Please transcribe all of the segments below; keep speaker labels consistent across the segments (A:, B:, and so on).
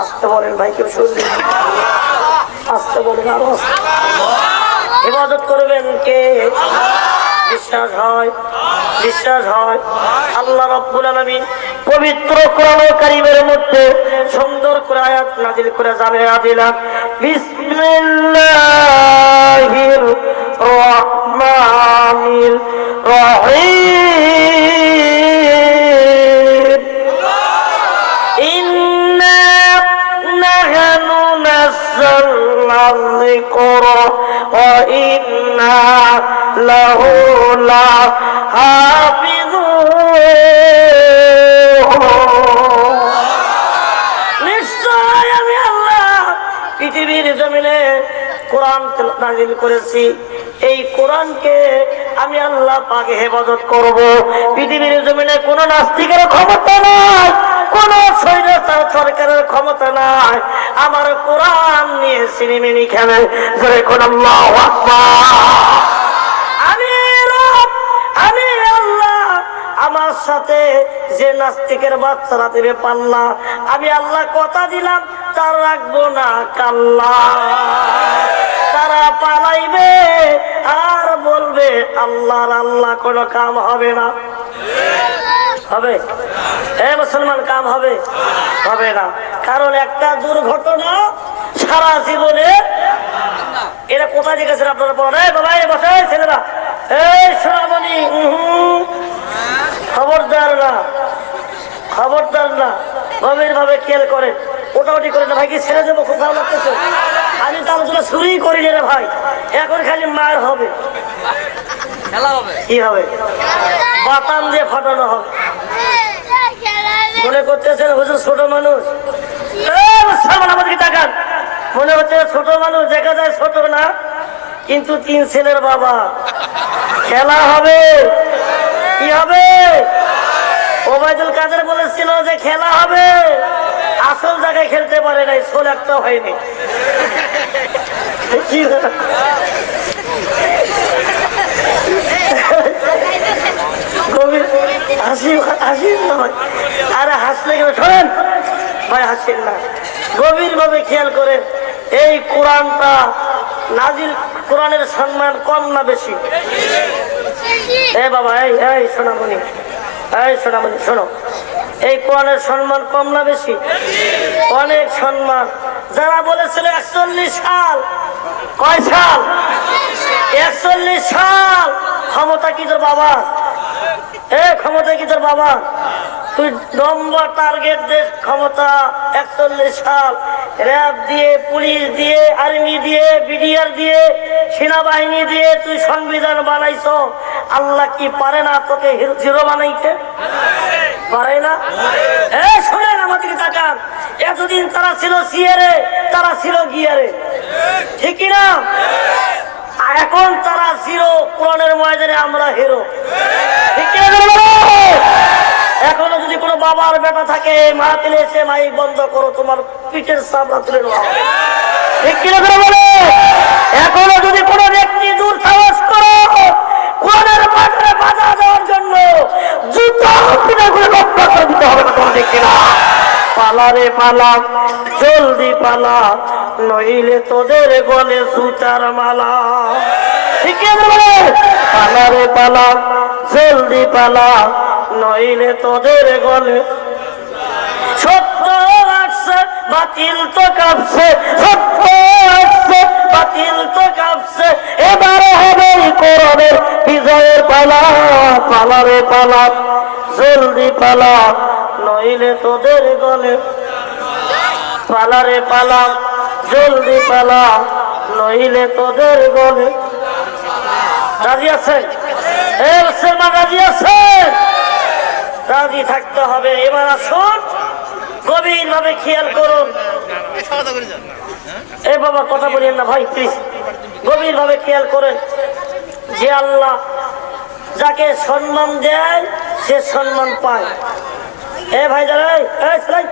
A: আসতে বলেন ভাই, কেউ শুনবে? আসতে বলেন আরও। ইবাদত করবেন কে? বিশ্বাস হয় বিশ্বাস হয়। আল্লাহ রব্বুল আলামিন পবিত্র কোরআন মধ্যে সুন্দর করে আয়াত নাজিল করে জানিয়ে, আদিলা বিসমিল্লাহির নাজিল করেছি। এই কোরআনকে আমি আল্লাহ পাকে হেফাজত করব। পৃথিবীর জমিনে নাস্তিকের ক্ষমতা নাই, কোন সরকারের ক্ষমতা নাই। আমার কোরআন নিয়ে খেলে। ধরে কোন আমার সাথে যে নাস্তিকের বাচ্চারা দেবে পাল্লা, আমি আল্লাহ কথা দিলাম, তার রাখব না কাল্লা। তারা পালাইবে আর বলবে, আল্লাহর আল্লাহ কোনো কাম হবে না। হবে? এ মুসলমান, কাম হবে? হবে না। কারণ একটা দুর্ঘটনা সারা জীবনে এরা কোথায় দেখেছেন আপনারা পড়ে বাবা, এই বসে, এই ছেলেরা। এই উহুম। খবরদার না। খবরদার না। গভীর ভাবে খেয়াল করে ওটাওটি করে না। ভাই, কি ছেড়ে দেবো? খুব ভালো লাগতেছে। আমি তো আলোচনা শুরুই করি রে ভাই। এখন খালি মার হবে।
B: খেলা হবে?
A: কি হবে? বাতাম দিয়ে ফাটানো হবে। মনে করতেছেন হুজুর ছোট মানুষ? আমাদেরকে তাকান। মনে হচ্ছে ছোট মানুষ দেখা যায় ছোট না কিন্তু তিন ছেলের বাবা। খেলা হবে। কি হবে? ওবায়দুল কাদের বলেছিল যে খেলা হবে। আসল জায়গায় খেলতে পারে নাই সোল একটা হয়নি। কি গভীর হাসি হাসি নয় আরে হাসলে কেন? শোনেন। ভাই হাসেন না। গভীর ভাবে খেয়াল করেন, এই কোরআনটা নাজিল, কোরআনের সম্মান কম না বেশি? এ বাবা, এই এই সোনামণি এই সোনামণি, শোনো। এই কোরআনের সম্মান কম না বেশি? অনেক সম্মান। যারা বলেছিল একচল্লিশ সাল কয় সাল? একচল্লিশ সাল। ক্ষমতা কি তোর বাবা? এ, ক্ষমতা কি তোর বাবা? তুই নম্বর টার্গেট দে ক্ষমতা, একচল্লিশ সাল। র্যাব দিয়ে, পুলিশ দিয়ে আর্মি দিয়ে বিডিআর দিয়ে, সেনাবাহিনী দিয়ে তুই সংবিধান বানাইছ। আল্লাহ কি পারে না তোকে হিরো- বানাইতে? পারে না? এ, শোনেন আমাদেরকে তাকান। এতদিন তারা ছিল সিয়ারে তারা ছিল গিয়ারে ঠিক না? এখন তারা জিরো, কোরআনের ময়দানে আমরা হিরো। ঠিক? এখনও যদি কোনো বাবার বেটা থাকে মা তুলে এসে মাইক বন্ধ করো, তোমার পিঠের সামনা তুলে নেওয়া এখনও যদি ব্যক্তি দূর সাহস করো, কোরআনের বাধা দেওয়ার জন্য করে রক্ষা করে দিতে হবে না পালা, জলদি পালা নইলে তোদের গলে সুতার মালা। ঠিক পালা রে পালা, জলদি পালা, নইলে তোদের গলে সত্য আসছে, বাতিল তো কাঁপছে সত্য আসছে, বাতিল তো কাঁপছে। এবারে হবে করবে বিজয়ের পালা। পালা রে পালা, জলদি পালা, নইলে তোদের গলে পালা রে পালা। জলদি পালা নইলে তোদের গলে। রাজি আছেন এ মুসলমান রাজি আছেন রাজি থাকতে হবে। এবার আসুন গভীর ভাবে খেয়াল করুন। এ বাবা কথা বলিয়েন না ভাই প্লিজ গভীর ভাবে খেয়াল করেন যে আল্লাহ যাকে সম্মান দেয় সে সম্মান পায়। এ ভাই দাঁড়া এই ছেলে,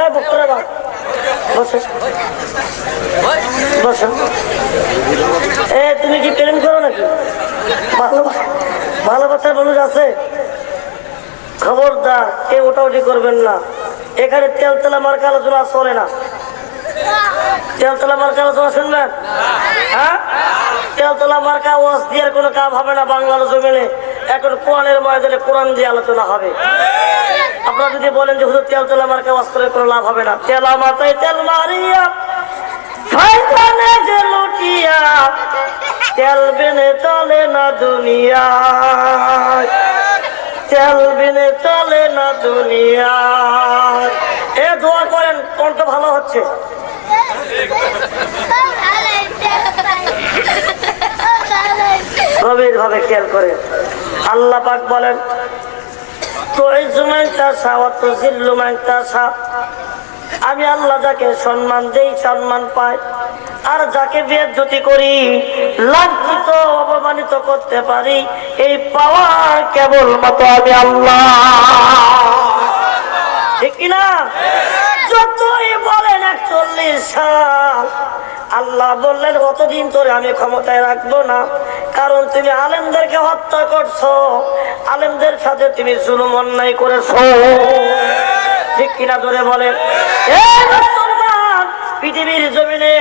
A: এ বাপ এ, তুমি কি প্রেম করো নাকি? ভালোবাসার মানুষ আছে খবরদার কে ওটা ওটি করবেন না। এখানে তেল তেলা মার্কা আলোচনা চলে না। তেল তেলা মার্কা আলোচনা শুনবেন? হ্যাঁ? তেল তেলা মার্কা ওয়াজ দিয়ে কোনো কাজ হবে না বাংলার জমিনে। এখন কোরআনের ময়দানে কোরআন দিয়ে আলোচনা হবে। আপনারা যদি বলেন যে হুজুর তেল তেলা মার্কা ওয়াজ করে কোনো লাভ হবে না। তেলা মাথায় তেল মারিয়া শয়তানে যে লুটিয়া তেল বিনে চলে না দুনিয়া তেল বিনে চলে না দুনিয়া এ দোয়া করেন কোনটা ভালো হচ্ছে? গভীর ভাবে খেয়াল করে আল্লাহ পাক বলেন আমি আল্লাহ যাকে সম্মান দেই, সম্মান পাই। আর যাকে বিয়ের বেজ্জতি করি, লাঞ্ছিত, অপমানিত করতে পারি, এই পাওয়া কেবলমাত্র আমি আল্লাহ। ঠিক কিনা? যতই বলেন একচল্লিশ সাল আল্লাহ বললেন কতদিন ধরে আমি ক্ষমতায় রাখব না। কারণ তুমি আলেমদেরকে হত্যা করছ। আলেমদের সাথে তুমি জুলুম অন্যায় করেছ। ঠিক কিনা ধরে বলেন। পৃথিবীর জমিনে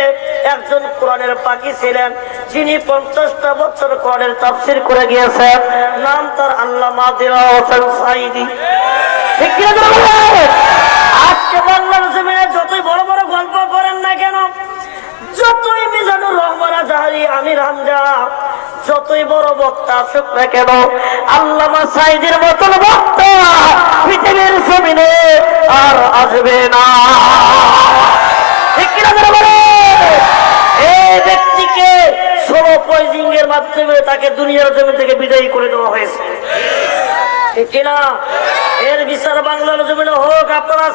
A: একজন কোরআনের পাখি ছিলেন, যিনি পঞ্চাশটা বছর কোরআনের তাফসির করে গিয়েছেন। নাম তার আল্লাহ মাদিরা হোসেন সাইদি? আজকে বাংলার জমিনে যতই বড় বড় গল্প যতই মিজানুর রহমান আজহারি, আমির হামজা, যতই বড় বক্তা আসুক না কেন, আল্লামা সাইদের মতন বক্তা পৃথিবীর জমিনে আর আসবে না। তাকে দুনিয়ার জমি থেকে বিদায়ী করে দেওয়া হয়েছে। ঠিক কিনা? এর বিচার বাংলার জমিনে হোক, আপনারা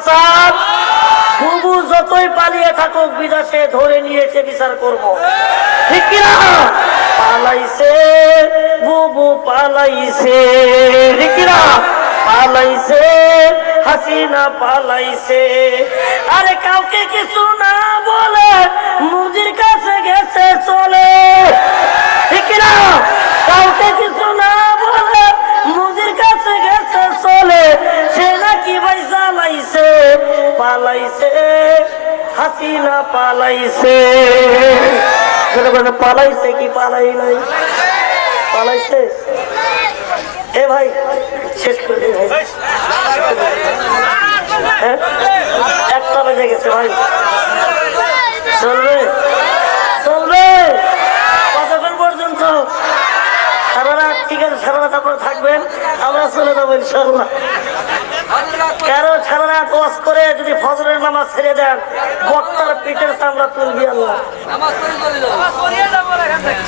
A: বুবু যতই পালিয়ে থাকুক, বিদেশে ধরে নিয়েছে বিচার করব। ঠিক কিনা? পালাইছে, বুবু পালাইছে। ঠিক কিনা? পালাইছে, হাসিনা পালাইছে। আরে কাউকে কিছু না বলে, মুজির কাছে গেছে, চলে। ঠিক কিনা? কাউকে কিছু না বলে, মুজির কাছে গেছে, চলে। সে নাকি পয়সা লাইছে পালাইছে, হাসিনা পালাইছে। পালাইছে কি পালাই নাই? পালাইছে? এ ভাই, শেষ করে হ্যাঁ? একটা বেজে গেছে ভাই। চলবে চলবে কতক্ষণ পর্যন্ত? সারা ঠিক আছে, সারা রাত আপনারা থাকবেন, আমরা চলে যাব ইনশাল্লাহ কারও রাত ওয়াশ করে যদি ফজরের নামাজ ছেড়ে দেন, বক্তার পিঠের চামড়া তুলবি আল্লাহ।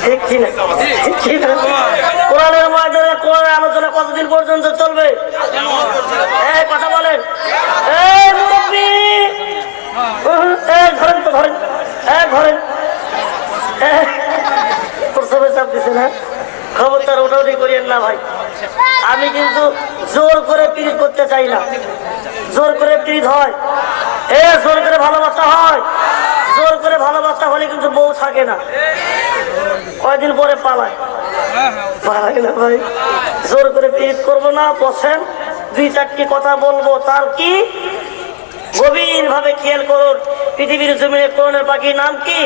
A: ঠিক কি না? ঠিক কোরআনের ময়দানে কোরআনের আলোচনা কতদিন পর্যন্ত চলবে? এই, কথা বলেন। এই, মুরব্বী! এই, ধরেন তো, ধরেন। এই, ধরেন। প্রসবে চাপ দিছে না খবরদার ওটাউটি করিয়েন না, ভাই। আমি কিন্তু জোর করে পিড়িত করতে চাই না। জোর করে পিড়িত হয়। এ জোর করে ভালোবাসা হয়। জোর করে ভালোবাসা হলে কিন্তু বউ থাকে না। কয়দিন পরে পালায়? পালায় না ভাই। জোর করে পিড়িত করব না, বসেন। দুই চারটি কথা বলব। তার কি? গভীর ভাবে খেয়াল করুন। পৃথিবীর জমিনে কোরআনের পাখির নাম কি?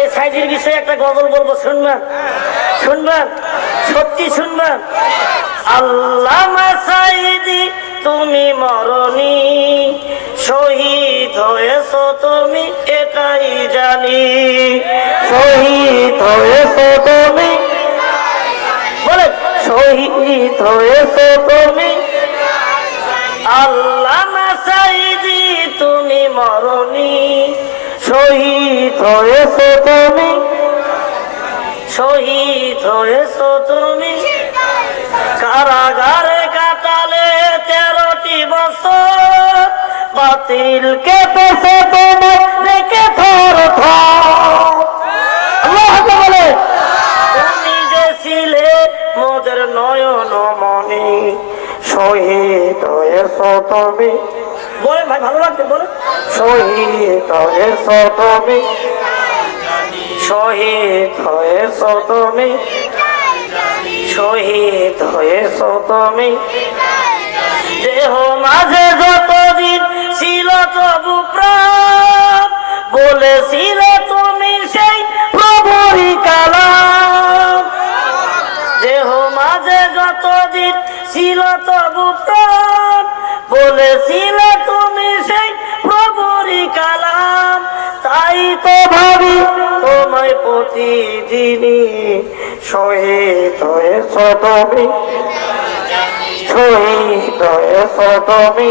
A: এই সাইজের বিষয়ে একটা গজল বলব, শুনবেন? শুনবেন? সত্যি শুনবেন? আল্লাহ সাইদি, তুমি মরণি। শহীদ হয়েছ তুমি, এটাই জানি। শহীদ হয়েছ তুমি বলেন শহীদ হয়েছ তুমি। আল্লাহ সাইদি, তুমি মরণি। শহীদ হয়েছ তুমি, শহীদ হয়েছ তুমি। কারাগারে কাটালে তেরোটি বছর। বাতিল কেটেছে তোমার দেখে থর বলে, তুমি যে ছিলে মোদের নয়ন মনি শহীদ হয়েছ তুমি। ভাই, ভালো শহীদ তুমি শহীদ তুমি। শহীদ হয়েছ তুমি। দেহ মাঝে যতদিন ছিল তবু প্রাণ, বলেছিলে তুমি সেই প্রভুরি কালাম। দেহ মাঝে যতদিন ছিল তবু প্রাণ, বলেছিলে তুমি সেই প্রভুরি কালাম। তাই তো ভাবি তোমায় প্রতিদিনই শহীদ হয়েছ তুমি শহীদ হয়েছ তুমি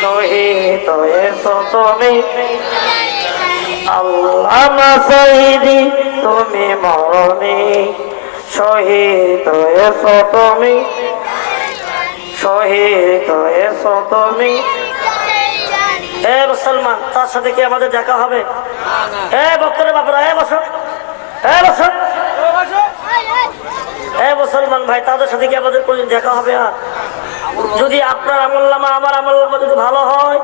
A: শহীদ হয়েছ তুমি আল্লাহ শহীদি তুমি মরণি। শহীদ হয়েছ তুমি শহীদ হয়েছ এ মুসলমান, তার সাথে কি আমাদের দেখা হবে? এ বক্তরে বাপরা এ বসো। এ বসো। এ মুসলমান ভাই, তাদের সাথে কি আমাদের কোনদিন দেখা হবে আর? যদি আপনার আমল্লামা আমার আমল্লামা যদি ভালো হয়